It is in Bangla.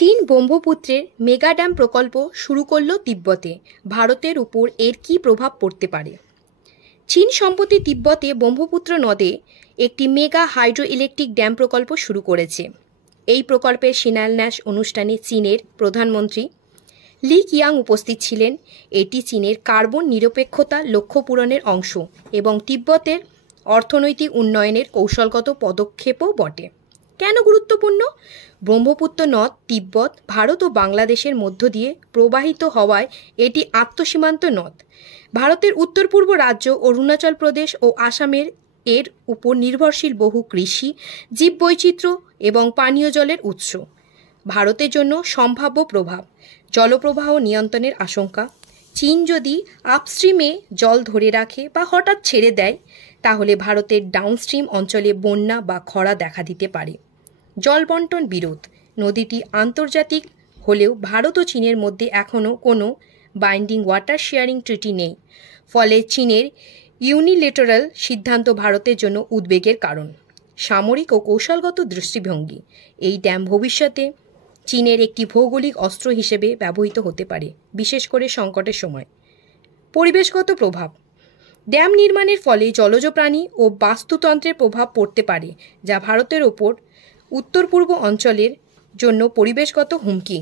চীন ব্রহ্মপুত্রের মেগা ড্যাম প্রকল্প শুরু করল তিব্বতে। ভারতের উপর এর কী প্রভাব পড়তে পারে? চীন সম্প্রতি তিব্বতে ব্রহ্মপুত্র নদে একটি মেগা হাইড্রো ইলেকট্রিক ড্যাম প্রকল্প শুরু করেছে। এই প্রকল্পের শিলান্যাস অনুষ্ঠানে চীনের প্রধানমন্ত্রী লি কিয়াং উপস্থিত ছিলেন। এটি চীনের কার্বন নিরপেক্ষতা লক্ষ্য পূরণের অংশ এবং তিব্বতের অর্থনৈতিক উন্নয়নের কৌশলগত পদক্ষেপও বটে। কেন গুরুত্বপূর্ণ? ব্রহ্মপুত্র নদ তিব্বত, ভারত ও বাংলাদেশের মধ্য দিয়ে প্রবাহিত হওয়ায় এটি আন্তঃসীমান্ত নদ। ভারতের উত্তর পূর্ব রাজ্য অরুণাচল প্রদেশ ও আসামের এর উপর নির্ভরশীল বহু কৃষি, জীববৈচিত্র্য এবং পানীয় জলের উৎস। ভারতের জন্য সম্ভাব্য প্রভাব: জলপ্রবাহ নিয়ন্ত্রণের আশঙ্কা। চীন যদি আপস্ট্রিমে জল ধরে রাখে বা হঠাৎ ছেড়ে দেয়, তাহলে ভারতের ডাউনস্ট্রিম অঞ্চলে বন্যা বা খরা দেখা দিতে পারে। জল বন্টন বিরোধ। নদীটি আন্তর্জাতিক হলেও ভারত ও চীনের মধ্যে এখনও কোনো বাইন্ডিং ওয়াটার শেয়ারিং ট্রিটি নেই। ফলে চীনের ইউনিলেটারাল সিদ্ধান্ত ভারতের জন্য উদ্বেগের কারণ। সামরিক ও কৌশলগত দৃষ্টিভঙ্গি। এই ড্যাম ভবিষ্যতে চীনের একটি ভৌগোলিক অস্ত্র হিসেবে ব্যবহৃত হতে পারে, বিশেষ করে সংকটের সময়। পরিবেশগত প্রভাব: ড্যাম নির্মাণের ফলে জলজ প্রাণী ও বাস্তুতন্ত্রের প্রভাব পড়তে পারে, যা ভারতের ওপর উত্তর পূর্ব অঞ্চলের জন্য পরিবেশগত হুমকি।